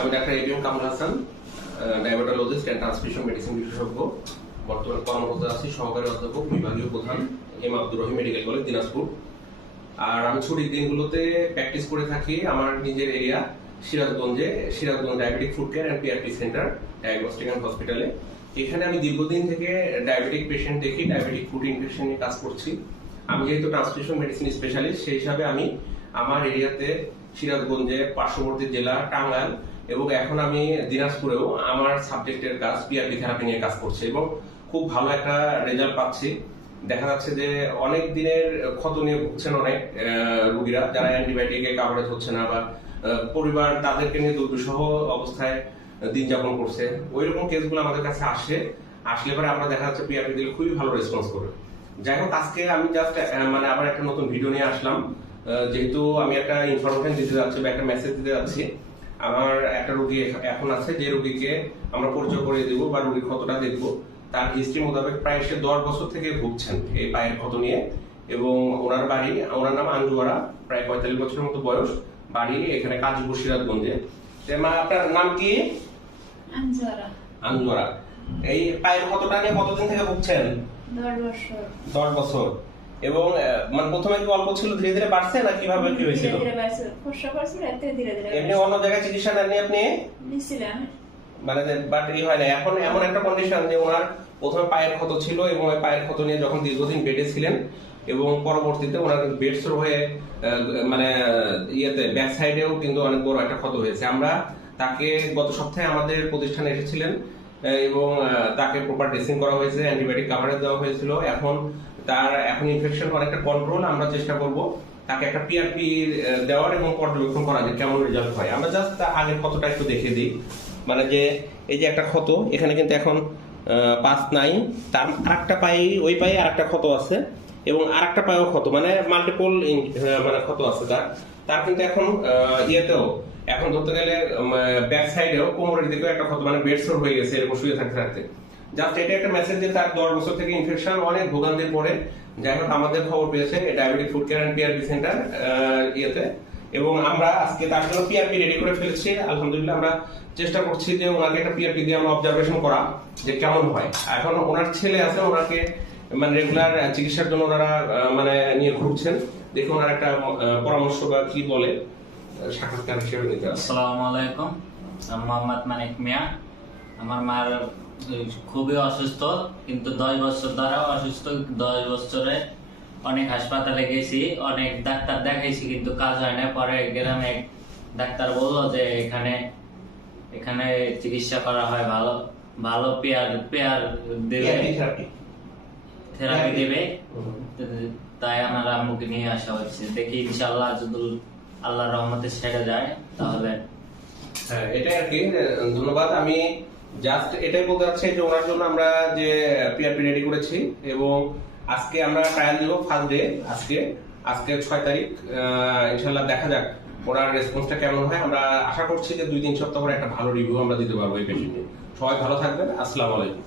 আমি doctor ABM Kamrul Hasan, diabetologist and transmission medicine বিশেষজ্ঞ। বর্তমানে কর্মরত আছি সহকারী অধ্যাপক, বিভাগীয় প্রধান, M Abdur Rahim medical college, Dinajpur. আর আমি ছুটির দিনগুলোতে প্র্যাকটিস করে থাকি আমার নিজের area Sirajganj diabetic foot care and PRP centre diagnostic and হসপিটালে। এখানে আমি দীর্ঘদিন থেকে ডায়াবেটিক পেশেন্ট দেখি, ডায়াবেটিক ফুড ইনফেকশন নিয়ে কাজ করছি। আমি যেহেতু ট্রান্সমিশন মেডিসিন স্পেশালিস্ট, সেই হিসাবে আমি আমার এরিয়াতে সিরাজগঞ্জে, পার্শ্ববর্তী জেলা টাঙ্গাইল এবং এখন আমি দিনাজপুরেও আমার সাবজেক্টের কাজ পিআরপি থেরাপি নিয়ে কাজ করছি এবং খুব ভালো একটা রেজাল্ট পাচ্ছি। দেখা যাচ্ছে যে অনেক দিনের ক্ষত নিয়ে ভুগছেন অনেক রোগীরা, যারা অ্যান্টিবায়োটিকে কাভারেজ হচ্ছে না বা পরিবার তাদেরকে নিয়ে দুর্বিষহ অবস্থায় দিন যাপন করছে। ওইরকম কেসগুলো আমাদের কাছে আসলে পরে আমরা দেখা যাচ্ছে পিআরপি দিলে খুবই ভালো রেসপন্স করবে। যাই হোক, আজকে আমি জাস্ট আবার একটা নতুন ভিডিও নিয়ে আসলাম, যেহেতু আমি একটা ইনফরমেশন দিতে যাচ্ছি বা একটা মেসেজ দিতে যাচ্ছি। আমার একটা রোগী এখন আছে, যে রোগীকে আমরা পরিচয় করে দেবো বা রোগীর ক্ষতটা দেখবো। তার হিস্ট্রি মোতাবেক প্রায় সে 10 বছর থেকে ভুগছেন এই পায়ের ক্ষত নিয়ে এবং ওনার নাম আঞ্জুয়ারা, প্রায় 45 বছরের মতো বয়স, বাড়ি এখানে কাজীপুর সিরাজগঞ্জে। মা, আপনার নাম কি? আঞ্জুয়ারা। এই পায়ের ক্ষতটা নিয়ে কতদিন থেকে ভুগছেন? 10 বছর। এবং মানে প্রথমে কি অল্প ছিল, ধীরে ধীরে বাড়ছে না কিভাবে কি হয়েছিল? এমনি অন্য জায়গায় চিকিৎসা নেননি আপনি? মানে বাট এই হয় না। এখন এমন একটা কন্ডিশন যে ওনার প্রথমে পায়ের ক্ষত ছিল এবং ওই পায়ের ক্ষত নিয়ে যখন দীর্ঘদিন বেডে ছিলেন এবং পরবর্তীতে ওনার বেড সোর হয়ে মানে ব্যাক সাইডেও কিন্তু অনেক বড় একটা ক্ষত হয়েছে। আমরা তাকে গত সপ্তাহে আমাদের প্রতিষ্ঠানে এসেছিলেন এবং তাকে প্রপার ড্রেসিং করা হয়েছে, অ্যান্টিবায়োটিক কাভারেজ দেওয়া হয়েছিল। এখন ইনফেকশন অনেকটা কন্ট্রোল। আমরা চেষ্টা করব তাকে একটা পিআরপি দেওয়ার এবং পর্যবেক্ষণ করা যে কেমন রেজাল্ট হয়। আমরা জাস্ট আগের ক্ষতটা একটু দেখে দিই। মানে যে এই যে একটা ক্ষত, এখানে কিন্তু এখন পাস নাই। তার আরেকটা পায়ে, ওই পায়ে আরেকটা ক্ষত আছে এবং আরেকটা পায়েও ক্ষত, মানে মাল্টিপল মানে ক্ষত আছে তার কিন্তু এখন এখন ধরতে গেলে ব্যাক সাইডেও কোমরের দিকেও একটা ক্ষত, মানে বেড সোর হয়ে গেছে এরকম শুয়ে থাকতে। জাস্ট এটা একটা মেসেজ যে তার 10 বছর থেকে ইনফেকশন, অনেক ভোগান্তির পরে যাই হোক আমাদের খবর পেয়েছে diabetic foot care and PRP centre এবং আমরা আজকে তার জন্য পিআরপি রেডি করে ফেলেছি। আলহামদুলিল্লাহ আমরা চেষ্টা করছি যে ওনাকে একটা পিআরপি দিয়ে আমরা অবজারভেশন করা যে কেমন হয়। এখন ওনার ছেলে আছে, ওনাকে মানে রেগুলার চিকিৎসার জন্য ওনারা মানে নিয়ে ঘুরছেন। দেখুন ওনার একটা পরামর্শ বা কি বলে সাক্ষাৎকার হিসেবে নিতে। আসসালামু আলাইকুম, আমি মোহাম্মদ মানিক মিয়া। আমার মার খুবই অসুস্থ, কিন্তু 10 বছর ধরে অসুস্থ। 10 বছরে অনেক হাসপাতালে গেছি, অনেক ডাক্তার দেখাইছি, কিন্তু কাজ হয় না। পরে গ্রামে ডাক্তার বললো যে এখানে চিকিৎসা করা হয়, ভালো পেয়ার দেবে, থেরাপি দেবে। তাই আমার আম্মুকে নিয়ে আসা হচ্ছে। দেখি ইনশাআল্লাহ যদি আল্লাহর রহমতে সেরে যায় তাহলে। হ্যাঁ, এটাই আর কি। ধন্যবাদ। আমি জাস্ট এটাই বলতে চাচ্ছি যে ওনার জন্য আমরা যে পিআরপি রেডি করেছি এবং আজকে আমরা ট্রায়াল দিব ফার্স্ট ডে। আজকে 6 তারিখ। ইনশাআল্লাহ দেখা যাক ওনার রেসপন্সটা কেমন হয়। আমরা আশা করছি যে 2-3 সপ্তাহ পরে একটা ভালো রিভিউ আমরা দিতে পারবো এই পেশেন্টে। সবাই ভালো থাকবেন। আসসালামু আলাইকুম।